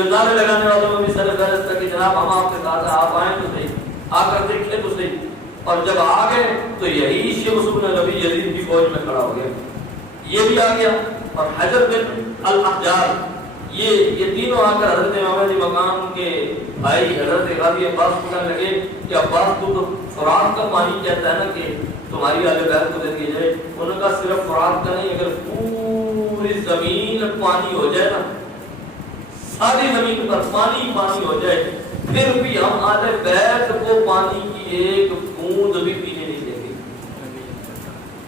جو نعرے لگانے والوں میں بھی سر فہرست تھا کہ جناب ہم آپ کے ساتھ ہیں، آپ آئیں تو صحیح، آ کر دیکھیں تو صحیح. اور جب آ گئے تو یہی شیخ بن ربیع یزید کی فوج میں کھڑا ہو گیا، یہ بھی آ گیا. اور حجر بن الاحجار یہ تینوں آ کر حضرت امام علی مقام کے بھائی حضرت غازی عباس کو کہنے لگے کہ عباس تو فرات کا پانی کہتا ہے نا کہ تمہاری اہل بیت کو دے دیا جائے. انہوں نے کہا صرف فرات کا نہیں، اگر پوری زمین پانی ہو جائے نا، ساری زمین پر پانی پانی ہو جائے، پھر بھی ہم اہل بیت کو پانی کی ایک بوند بھی پینے نہیں دیں گے.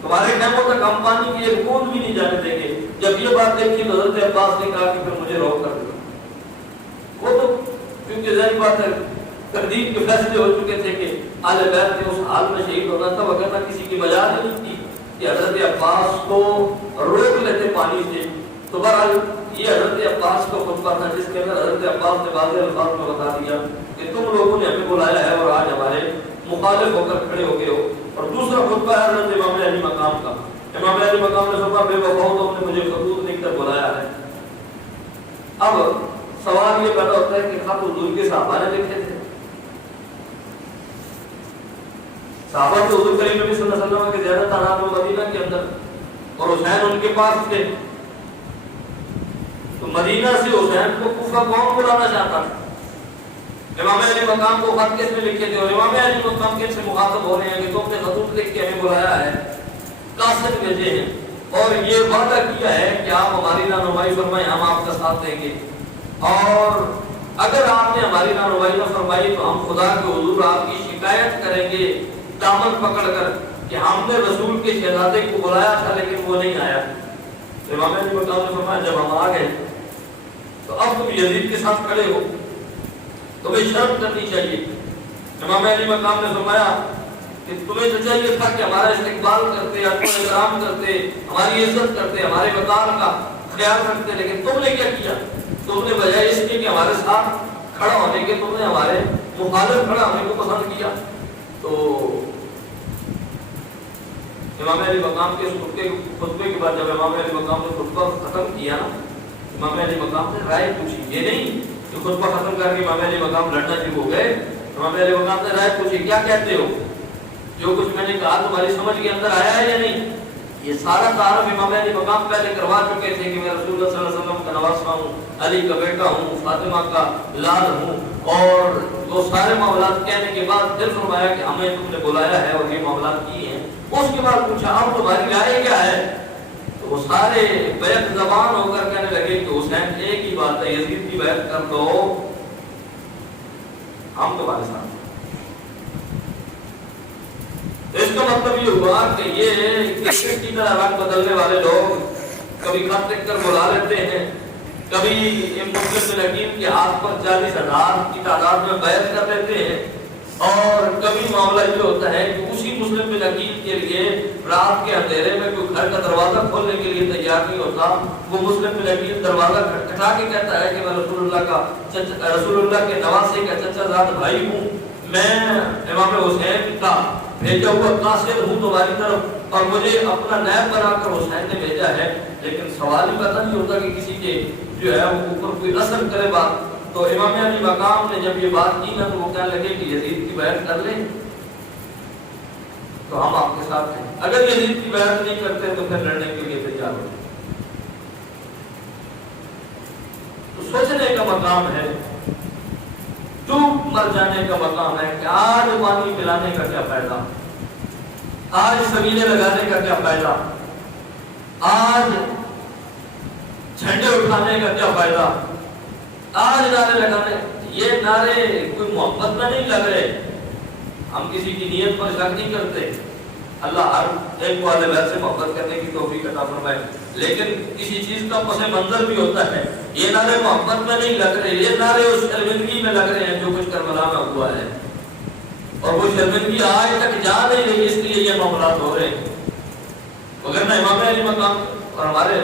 تمہارے خیموں تک ہم پانی کی ایک بوند بھی نہیں جانے دیں گے. جب یہ بات دیکھی تو حضرت عباس نے کہا کہ پھر مجھے روک کر دو. وہ تو کیونکہ ظاہر بات ہے تقدیر کے فیصلے ہو چکے تھے کہ اہل بیت کے اس حال میں شہید ہونا تھا، وغیرہ کسی کی مجال نہیں تھی کہ حضرت عباس کو روک لیتے پانی سے. تو بہرحال یہ حضرت عباس کا خطبہ تھا جس کے اندر حضرت عباس نے واضح الفاظ میں بتا دیا کہ تم لوگوں نے ہمیں بلایا ہے اور آج ہمارے مخالف ہو کر کھڑے ہو گئے ہو. اور دوسرا خطبہ ہے حضرت امام علی مقام کا. امام علی مقام نے فرمایا بے وفاؤ تم نے مجھے خطوط لکھ کر بلایا ہے. اب سوال یہ پیدا ہوتا ہے کہ خط حضور کے صحابہ نے لکھے تھے. صحابہ تو حضور کریم نبی صلی اللہ علیہ وسلم کے زیادہ تعداد میں مدینہ کے اندر، اور حسین ان کے پاس تھے. تو مدینہ سے حسین کو کوفہ کون بلانا چاہتا تھا؟ امام علی مقام کو خط کس نے لکھے تھے؟ اور امام علی مقام کس سے مخاطب ہو رہے ہیں کہ تم نے خطوط لکھ کے ہمیں بلایا ہے، قاصد بھیجے ہیں اور یہ وعدہ کیا ہے کہ آپ ہماری رہنمائی فرمائیں، ہم آپ کا ساتھ دیں گے. اور اگر آپ نے ہماری رہنمائی نہ فرمائی تو ہم خدا کے حضور آپ کی شکایت کریں گے دامن پکڑ کر کہ ہم نے رسول کے شہزادے کو بلایا تھا لیکن وہ نہیں آیا. امام علی مقام نے فرمایا جب ہم آ گئے تو اب تم یزید کے ساتھ کھڑے ہو، تمہیں شرم کرنی چاہیے. امام علی مقام نے فرمایا کہ تمہیں تو چاہیے تھا کہ ہمارا استقبال کرتے، احترام کرتے، ہماری عزت کرتے، ہمارے وقار کا خیال رکھتے، لیکن تم نے کیا کیا؟ تم نے بجائے اس کے کہ ہمارے ساتھ کھڑا ہونے کے تم نے ہمارے مخالف کھڑا ہونے کو پسند کیا. تو امام علی مقام کے خطبے کے بعد جب امام علی مقام نے خطبہ ختم کیا نا، امام علی مقام نے رائے پوچھی. یہ نہیں کہ خطبہ ختم کر کے امام علی مقام لڑنا شروع ہو گئے. امام علی مقام نے رائے پوچھی کیا کہتے ہو، جو کچھ میں نے کہا تمہاری سمجھ کے اندر آیا ہے یا نہیں؟ یہ سارا تعارف امام علی مقام پہلے کروا چکے تھے کہ میں رسول اللہ صلی اللہ علیہ وسلم کا نواسہ ہوں، علی کا بیٹا ہوں، فاطمہ کا لال ہوں، اور وہ سارے معاملات کہنے کے بعد دل فرمایا کہ ہمیں تم نے بلایا ہے اور یہ معاملات کیے ہیں. اس کے بعد پوچھا اب تمہاری رائے کیا ہے؟ تو وہ سارے بیعت زبان ہو کر کہنے لگے کہ حسین ایک ہی بات ہے، یزید کی بیعت کر دو، ہم تمہارے ساتھ. اس کا مطلب یہ ہوا کہ یہ کرکٹ کی طرح رنگ بدلنے والے لوگ کبھی خط لکھ کر بلا لیتے ہیں، کبھی مسلم بن حکیم کے ہاتھ پر 40,000 کی تعداد میں بیعت کر لیتے ہیں، اور کبھی معاملہ یہ ہوتا ہے کہ اسی مسلم بن حکیم کے لیے رات کے اندھیرے میں کوئی گھر کا دروازہ کھولنے کے لیے تیار نہیں ہوتا، وہ مسلم بن حکیم دروازہ کھٹکھٹا کے کہتا ہے کہ میں رسول اللہ کے نواسے کا چچا زاد بھائی ہوں، میں امام حسین کا بھیجا ہوا قاصد ہوں تمہاری طرف، اور مجھے اپنا نیب بنا کر حسین نے بھیجا ہے. لیکن سوال ہی پتہ نہیں ہوتا کہ کسی کے جو ہے وہ اوپر کوئی اثر کرے بات. تو امام علی مقام نے جب یہ بات کی نا تو وہ کہنے لگے کہ یزید کی بیعت کر لیں تو ہم آپ کے ساتھ ہیں، اگر یزید کی بیعت نہیں کرتے تو پھر لڑنے کے لیے تیار ہو. تو سوچنے کا مقام ہے، ڈوب مر جانے کا مقام ہے کہ آج پانی پلانے کا کیا فائدہ، آج سبیلے لگانے کا کیا فائدہ، آج جھنڈے اٹھانے کا کیا فائدہ، آج نعرے لگانے. یہ نعرے کوئی محبت میں نہیں لگ رہے، ہم کسی کی نیت پر شک نہیں کرتے، اللہ ہر ایک والے بیت سے محبت کرنے کی توفیق عطا فرمائے. لیکن کسی چیز کا پس منظر بھی ہوتا ہے. یہ نعرے محبت میں نہیں لگ رہے، یہ نعرے اس شرمندگی میں لگ رہے ہیں جو کچھ کربلا میں ہوا ہے، اور وہ شرمندگی آج تک جا نہیں رہی، اس لیے یہ معاملات ہو رہے ہیں. اگر نہ امام علی مقام اور ہمارے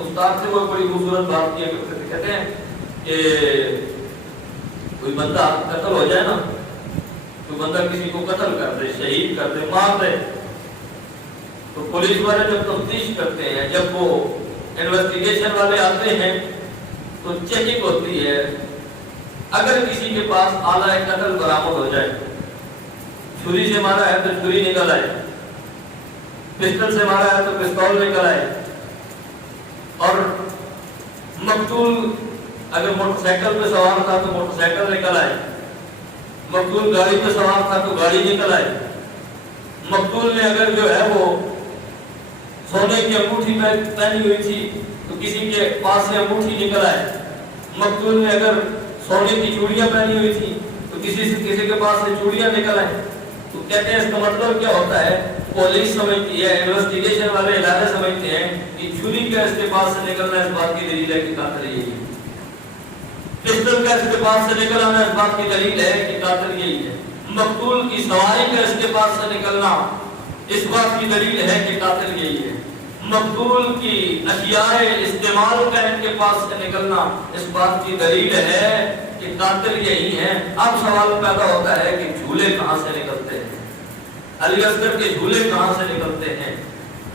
استاد سے وہ بڑی خوبصورت بات کیا کرتے تھے، کہتے ہیں کہ کوئی بندہ قتل ہو جائے نا، کوئی بندہ کسی کو قتل کر دے، شہید کر دے، مار دے، تو پولیس والے جب تفتیش کرتے ہیں، جب وہ انویسٹیگیشن والے آتے ہیں تو چیکنگ ہوتی ہے. اگر کسی کے پاس آلہ قتل برآمد ہو جائے، چھری سے مارا ہے تو چھری نکل آئے، پسٹل سے مارا ہے تو پستول نکل آئے، اور مقتول اگر موٹر سائیکل پہ سوار تھا تو موٹر سائیکل نکل آئے، مقتول گاڑی پہ سوار تھا تو گاڑی نکل آئے، مقتول نے اگر جو ہے وہ سونے کی انگوٹھی پہنی ہوئی تھی تو کسی کے پاس سے انگوٹھی نکل آئے، مقتول نے اگر سونے کی چوڑیاں پہنی ہوئی تھی تو کسی کے پاس سے چوڑیاں نکل آئے. تو کہتے ہیں اس کا مطلب کیا ہوتا ہے؟ پولیس سمجھتی ہے، انویسٹیگیشن والے ادارے سمجھتے ہیں کہ چھری کا اس کے پاس سے نکلنا اس بات کی دلیل ہے کہ قاتل یہی ہے، پسٹل کا اس کے پاس سے نکل آنا اس بات کی دلیل ہے کہ قاتل یہی ہے، مقتول کی سواری کا اس کے پاس سے نکلنا اس بات کی دلیل ہے کہ قاتل یہی ہے، مقتول کی اشیاء استعمال کا ان کے پاس سے نکلنا اس بات کی دلیل ہے کہ قاتل یہی ہے. اب سوال پیدا ہوتا ہے کہ جھولے کہاں سے نکلتے ہیں؟ علی اصغر کے جھولے کہاں سے نکلتے ہیں؟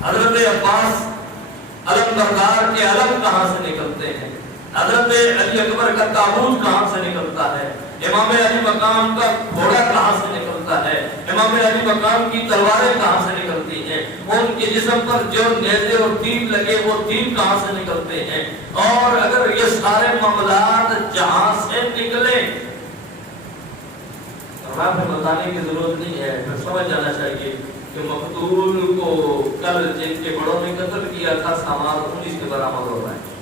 حضرت عباس علم بردار کے علم کہاں سے نکلتے ہیں؟ حضرت علی اکبر کا تابوت کہاں سے نکلتا ہے؟ امام علی مقام کا گھوڑا کہاں سے نکلتا ہے؟ امام علی مقام کی تلواریں کہاں سے نکلتی ہیں؟ ان کے جسم پر جو نیزے اور تیر لگے وہ تیر کہاں سے نکلتے ہیں؟ اور اگر یہ سارے معاملات جہاں سے نکلے، آپ کو بتانے کی ضرورت نہیں ہے، پھر سمجھ جانا چاہیے کہ مقتول کو کل جن کے بڑوں نے قتل کیا تھا سامان 19 کے برآمد ہو رہا ہے،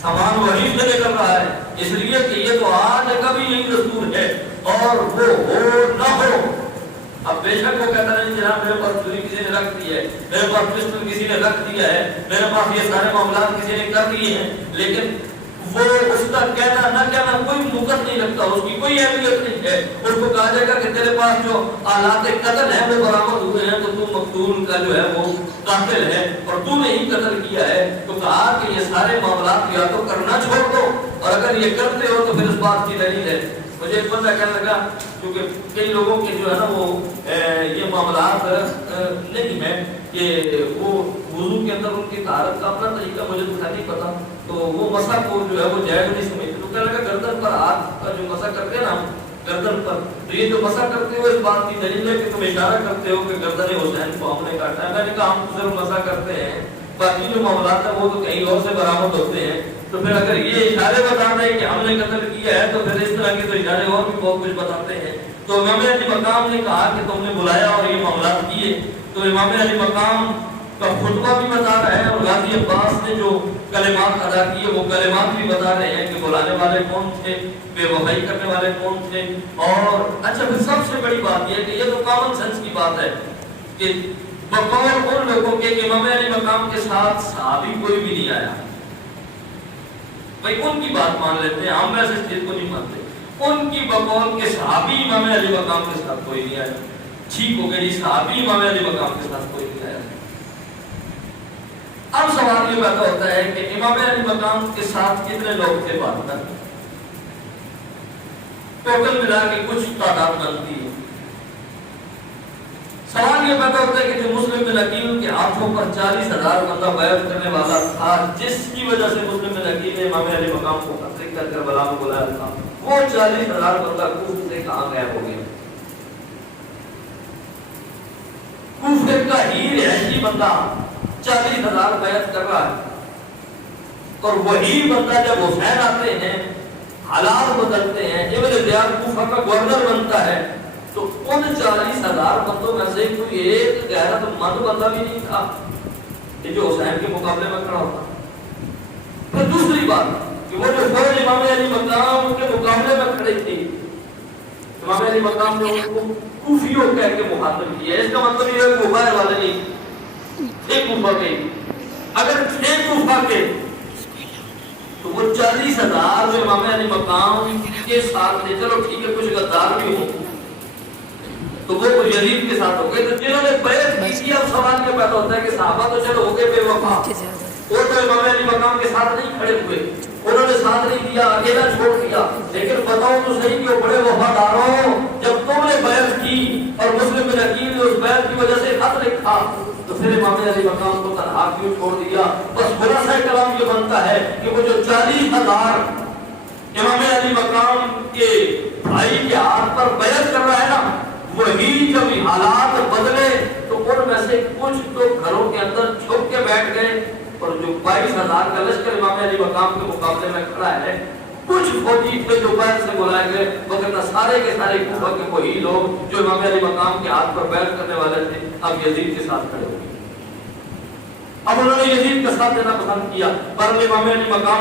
سامان وہی سے نکل رہا ہے، اس لیے کہ یہ تو آج کبھی یہی دستور ہے اور وہ ہو نہ ہو. اب بے شک وہ کہتا ہے جناب میرے پاس چھری کسی نے رکھ دی ہے، میرے پاس پسٹل کسی نے رکھ دیا ہے، میرے پاس یہ سارے معاملات کسی نے کر دیے ہیں، لیکن وہ اس کا کہنا نہ کہنا کوئی مقت نہیں رکھتا، اس کی کوئی اہمیت نہیں ہے. اس کو کہا جائے گا کہ تیرے پاس جو آلات قتل ہیں وہ برآمد ہوئے ہیں تو تو مقتول کا جو ہے وہ قاتل ہے اور تو نے ہی قتل کیا ہے. تو کہا کہ یہ سارے معاملات یا تو کرنا چھوڑ دو، اور اگر یہ کرتے ہو تو پھر اس بات کی دلیل ہے. مجھے ایک بندہ کہنے لگا کیونکہ کئی لوگوں کے جو ہے نا وہ یہ معاملات نہیں ہے کہ وہ وضو کے اندر ان کی طہارت کا اپنا طریقہ مجھے تو نہیں پتا، تو وہ مسح کو جو ہے وہ جائز نہیں سمجھتے. تو کہنے لگا گردن پر ہاتھ کا جو مسح کرتے ہیں نا گردن پر، تو یہ جو مسح کرتے ہو اس بات کی دلیل ہے کہ تم اشارہ کرتے ہو کہ گردن حسین کو ہم نے کاٹا ہے. میں نے کہا ہم تو صرف مسح کرتے ہیں، باقی جو معاملات ہیں وہ تو کہیں اور سے برآمد ہوتے ہیں. تو پھر اگر یہ اشارے بتاتے ہیں کہ ہم نے قتل کیا ہے تو پھر اس طرح کے تو اشارے اور بھی بہت کچھ بتاتے ہیں. تو امام علی مقام نے کہا کہ تم نے بلایا اور یہ معاملات کیے، تو امام علی مقام کا خطبہ بھی بتا رہا ہے اور غازی عباس نے جو کلمات ادا کیے وہ کلمات بھی بتا رہے ہیں کہ بلانے والے کون تھے، بے وفائی کرنے والے کون تھے. اور اچھا پھر سب سے بڑی بات یہ کہ یہ تو کامن سینس کی بات ہے کہ بقول ان لوگوں کے کہ امام علی مقام کے ساتھ صحابی کوئی بھی نہیں آیا. بھائی ان کی بات مان لیتے ہیں، ہم ایسے چیز کو نہیں مانتے. ان کی بقول کے صحابی امام علی مقام کے ساتھ کوئی نہیں آیا. ٹھیک ہو گیا جی، صحابی امام علی مقام کے ساتھ کوئی نہیں آیا. اب سوال یہ پیدا ہوتا ہے کہ امام علی مقام کے ساتھ کتنے لوگ تھے بات کر، ٹوٹل ملا کے کچھ تعداد بنتی ہے. سوال یہ پیدا ہوتا ہے کہ جو مسلم بن عقیل کے ہاتھوں پر 40,000 بندہ بیعت کرنے والا تھا، جس کی وجہ سے مسلم بن عقیل نے امام علی مقام کو قتل کر کربلا میں بلایا تھا، وہ 40,000 بندہ کوفہ سے کہاں غائب ہو گیا؟ کوفہ کا ہی رہائشی بندہ 40,000 بیعت کر رہا ہے، اور وہی بندہ جب حسین آتے ہیں حالات بدلتے ہیں، ابن زیاد کوفہ کا گورنر بنتا ہے، تو ان 40,000 بندوں میں سے کوئی ایک غیرت مند بندہ بھی نہیں تھا کہ جو حسین کے مقابلے میں کھڑا ہوتا. پھر دوسری بات کہ وہ جو فوج امام علی مقام کے مقابلے میں کھڑی تھی، امام علی مقام نے ان کو کوفیوں کہہ کے مخاطب کیا. اس کا مطلب یہ ہے کہ کوفہ والے نہیں، ایک کوفہ کے، اگر ایک کوفہ کے تو وہ 40,000 جو امام علی مقام کے ساتھ تھے. چلو ٹھیک ہے کچھ غدار بھی ہوں تو وہ یزید کے ساتھ ہو گئے. تو جنہوں نے بیعت کی تھی، اب سوال یہ پیدا ہوتا ہے کہ صحابہ تو چلو ہو گئے بے وفا، وہ تو امام علی مقام کے ساتھ نہیں کھڑے ہوئے، انہوں نے ساتھ نہیں دیا، اکیلا چھوڑ دیا. لیکن بتاؤ تو صحیح کہ بڑے وفاداروں، جب تم نے بیعت کی اور مسلم بن عقیل نے اس بیعت کی وجہ سے خط لکھا تو پھر امام علی مقام کو تنہا کیوں چھوڑ دیا؟ بس خلاصہ کلام یہ بنتا ہے کہ وہ جو 40,000 امام علی مقام کے بھائی کے ہاتھ پر بیعت کر رہا ہے نا، وہی جب حالات بدلے تو ان میں سے کچھ تو گھروں کے اندر چھپ کے بیٹھ گئے، اور جو 22,000 کا لشکر امام علی مقام کے مقابلے میں کھڑا ہے، کچھ فوجی تھے جو بیعت سے بلائے گئے، وگرنہ سارے کے سارے کوفہ کے وہی لوگ جو امام علی مقام کے ہاتھ پر بیعت کرنے والے تھے اب یزید کے ساتھ کھڑے ہو گئے۔ اب انہوں نے یزید کا ساتھ دینا پسند کیا، پر امام علی مقام